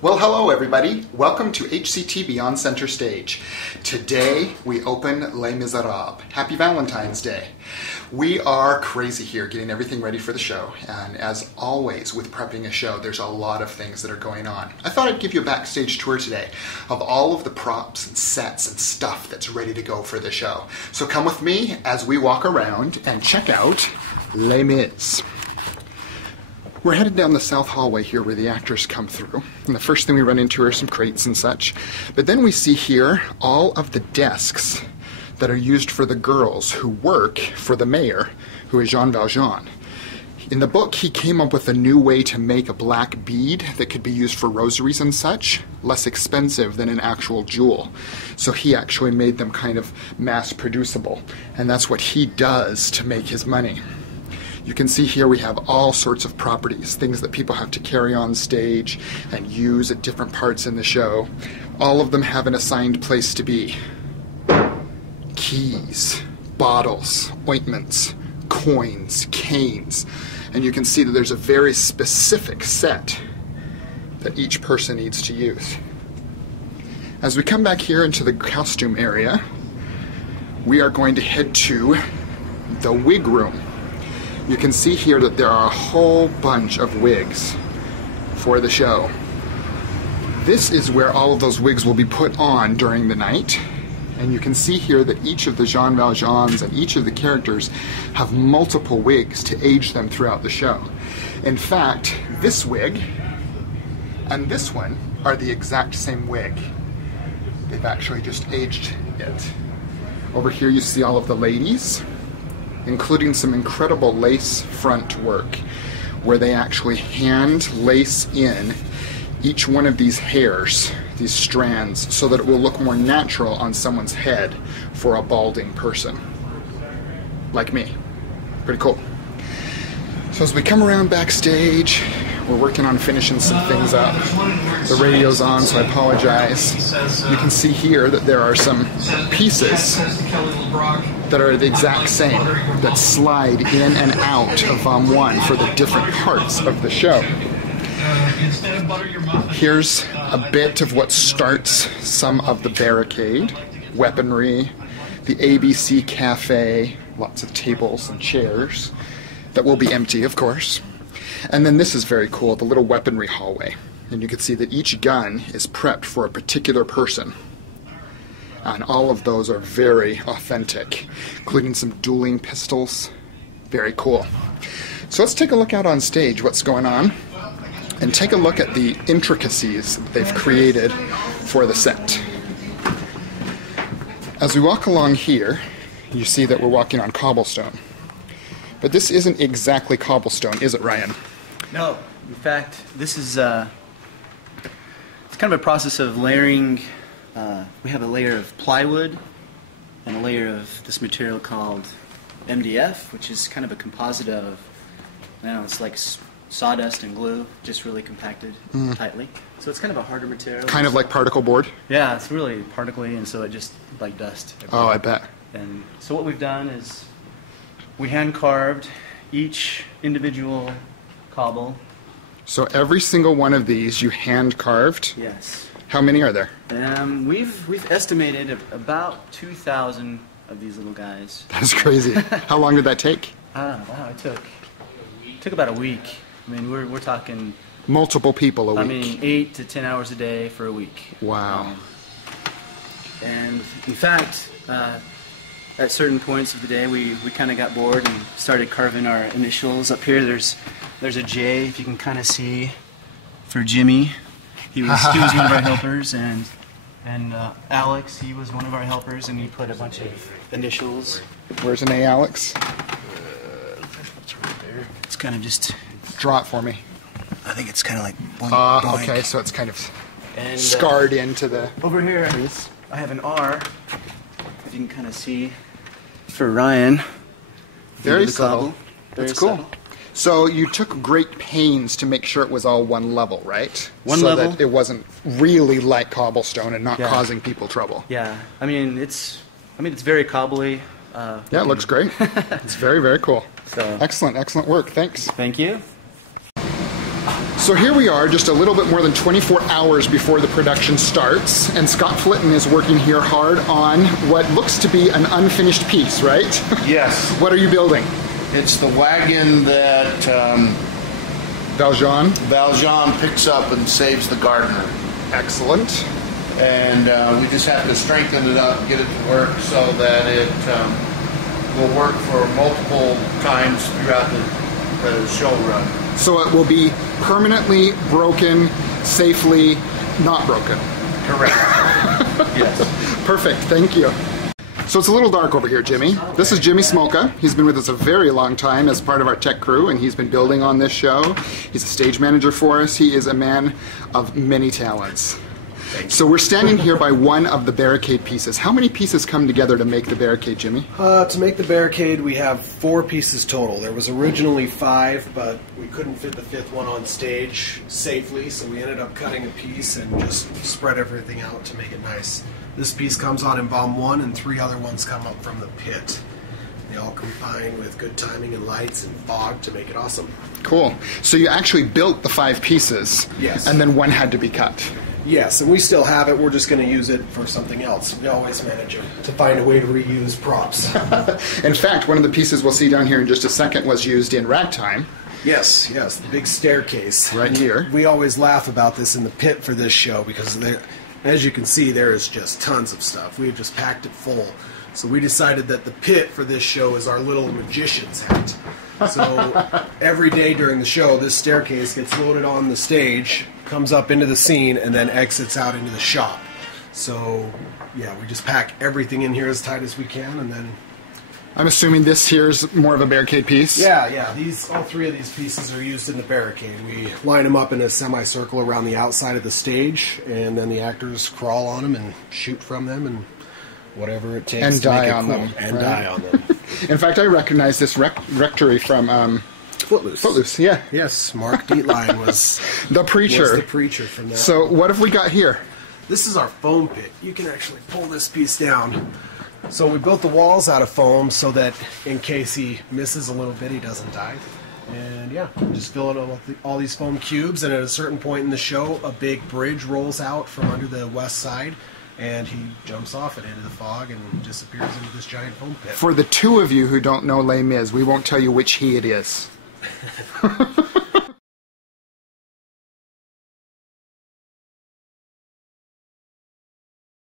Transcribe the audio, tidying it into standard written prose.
Well, hello everybody. Welcome to HCT Beyond Center Stage. Today we open Les Miserables. Happy Valentine's Day. We are crazy here getting everything ready for the show, and as always with prepping a show, there's a lot of things that are going on. I thought I'd give you a backstage tour today of all of the props and sets and stuff that's ready to go for the show. So come with me as we walk around and check out Les Mis. We're headed down the south hallway here where the actors come through, and the first thing we run into are some crates and such. But then we see here all of the desks that are used for the girls who work for the mayor, who is Jean Valjean. In the book, he came up with a new way to make a black bead that could be used for rosaries and such, less expensive than an actual jewel. So he actually made them kind of mass producible, and that's what he does to make his money. You can see here we have all sorts of properties, things that people have to carry on stage and use at different parts in the show. All of them have an assigned place to be. Keys, bottles, ointments, coins, canes, and you can see that there's a very specific set that each person needs to use. As we come back here into the costume area, we are going to head to the wig room. You can see here that there are a whole bunch of wigs for the show. This is where all of those wigs will be put on during the night. And you can see here that each of the Jean Valjeans and each of the characters have multiple wigs to age them throughout the show. In fact, this wig and this one are the exact same wig. They've actually just aged it. Over here you see all of the ladies, including some incredible lace front work where they actually hand lace in each one of these hairs, these strands, so that it will look more natural on someone's head for a balding person like me. Pretty cool. So as we come around backstage, we're working on finishing some things up. The radio's on, so I apologize. You can see here that there are some pieces that are the exact same, that slide in and out of VOM1 for the different parts of the show. Here's a bit of what starts some of the barricade, weaponry, the ABC Cafe, lots of tables and chairs that will be empty, of course. And then this is very cool, the little weaponry hallway. And you can see that each gun is prepped for a particular person. And all of those are very authentic, including some dueling pistols. Very cool. So let's take a look out on stage, what's going on, and take a look at the intricacies that they've created for the set. As we walk along here, you see that we're walking on cobblestone. But this isn't exactly cobblestone, is it, Ryan? No. In fact, this is it's kind of a process of layering. We have a layer of plywood and a layer of this material called MDF, which is kind of a composite of, it's like sawdust and glue, just really compacted tightly. So it's kind of a harder material. Kind of like particle board? Yeah, it's really particly, and so it just like dust everywhere. Oh, I bet. And so what we've done is we hand carved each individual cobble. So every single one of these you hand carved? Yes. How many are there? We've estimated about 2,000 of these little guys. That's crazy. How long did that take? Wow, it took about a week. I mean, we're talking multiple people a week. I mean, 8 to 10 hours a day for a week. Wow. And in fact, at certain points of the day, we kind of got bored and started carving our initials. Up here, there's a J, if you can kind of see, for Jimmy. He was one of our helpers, and Alex, he was one of our helpers, and he put a bunch of initials. Where's an A, Alex? It's right there. It's kind of just... Draw it for me. I think it's kind of like boink, boink. Okay, so it's kind of scarred into the... Over here, I have an R, if you can kind of see, for Ryan. Very subtle. Very That's cool. subtle. So you took great pains to make sure it was all one level, right? One level. So that it wasn't really like cobblestone and not causing people trouble. Yeah, I mean it's very cobbly. Yeah, it looks great. It's very, very cool. So excellent work. Thanks. Thank you. So here we are, just a little bit more than 24 hours before the production starts, and Scott Flitton is working here hard on what looks to be an unfinished piece, right? Yes. What are you building? It's the wagon that Valjean picks up and saves the gardener. Excellent. And we just have to strengthen it up, get it to work so that it will work for multiple times throughout the show run. So it will be permanently broken, safely not broken. Correct. Yes. Perfect, thank you. So it's a little dark over here, Jimmy. This is Jimmy Smolka. He's been with us a very long time as part of our tech crew, and he's been building on this show. He's a stage manager for us. He is a man of many talents. So we're standing here by one of the barricade pieces. How many pieces come together to make the barricade, Jimmy? To make the barricade, we have 4 pieces total. There was originally 5, but we couldn't fit the 5th one on stage safely, so we ended up cutting a piece and just spread everything out to make it nice. This piece comes on in bomb 1, and 3 other ones come up from the pit. They all combine with good timing and lights and fog to make it awesome. Cool. So you actually built the 5 pieces. Yes. And then one had to be cut. Yes, and we still have it. We're just going to use it for something else. We always manage to find a way to reuse props. In fact, one of the pieces we'll see down here in just a second was used in ragtime. Yes, the big staircase. Right here. We always laugh about this in the pit for this show because as you can see, there is just tons of stuff. We've just packed it full. So we decided that the pit for this show is our little magician's hat. So every day during the show, this staircase gets loaded on the stage, comes up into the scene, and then exits out into the shop. So, yeah, we just pack everything in here as tight as we can, and then... I'm assuming this here is more of a barricade piece? Yeah. All 3 of these pieces are used in the barricade. We line them up in a semicircle around the outside of the stage, and then the actors crawl on them and shoot from them, and whatever it takes and to make die it on cool. them. And right? die on them. In fact, I recognize this rectory from Footloose. Footloose, yeah. Yes, Mark Dietlein was the preacher. From that. So what have we got here? This is our foam pit. You can actually pull this piece down. So we built the walls out of foam so that in case he misses a little bit, he doesn't die. And yeah, just fill it with all these foam cubes, and at a certain point in the show, a big bridge rolls out from under the west side, and he jumps off it into the fog and disappears into this giant foam pit. For the 2 of you who don't know Les Mis, we won't tell you which he it is.